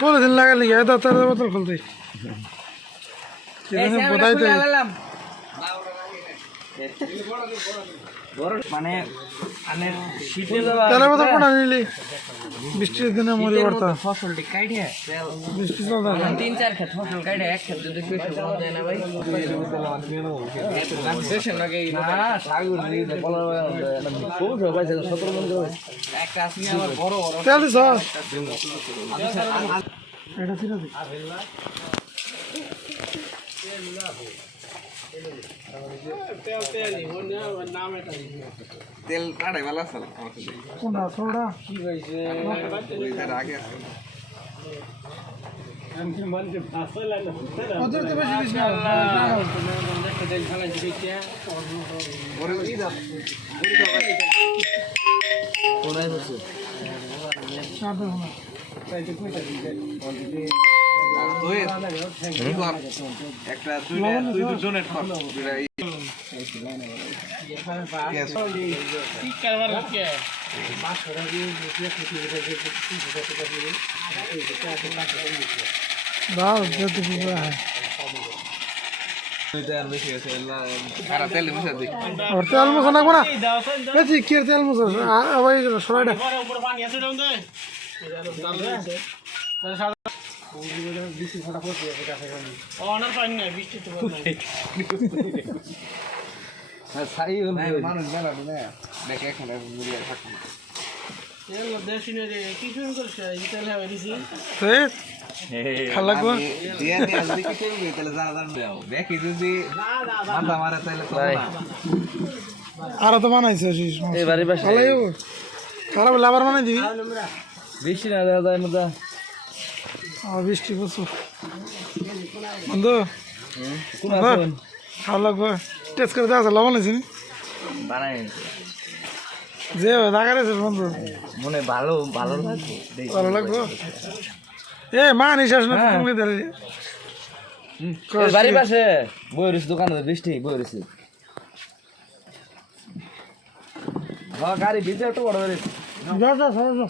polythene লাগালি এটা তার বোতল খুলতে বোধাই তো মানে তেলের বোতল কোনা নিলি বৃষ্টির দিনে মরে পড়তা ফসলটি কাটে বৃষ্টি চলতা 3-4 ক্ষেত ফসল কাটে এক ক্ষেত যদি বেশি পাওয়া যায় না ভাই দেশের নাকি না সাগর নিয়ে বলা খুব সবাই 17 মন করে একটা আসলে আমার বড় বড় তেল দিছ এটা ছিল তেল কাটাই ভালো আছে কোনটা ছোড়া কি হইছে আগে ওদের তো বেশি দিস না কোনায় হচ্ছে একটা দুই দুজনের দাও যেতে দিবে তেল মিশা দিই আর তেল মশা লাগবো না এই কি তেল মশা আবার সরাইটা মানুষ মেলা দেখে এখন থাকবে ভাল লাগবো আরো তো বানাইছে ভালোই হবো খারাপ হলে আবার বানাই দিবি বৃষ্টি না দেওয়া যায় না বৃষ্টি প্রচুর বন্ধু ভালো লাগবো টেস্ট করে দেওয়া লবণ আছে বানাই যে দেখা গেছে বন্ধু মনে ভালো ভালো লাগবে ভালো লাগবো এ মা নিশ্বাস না তুমি দিলে বাড়ির পাশে বই রয়েছে দোকানে বৃষ্টি বই রয়েছে গাড়ি ভিজে একটু বড় যা যা যা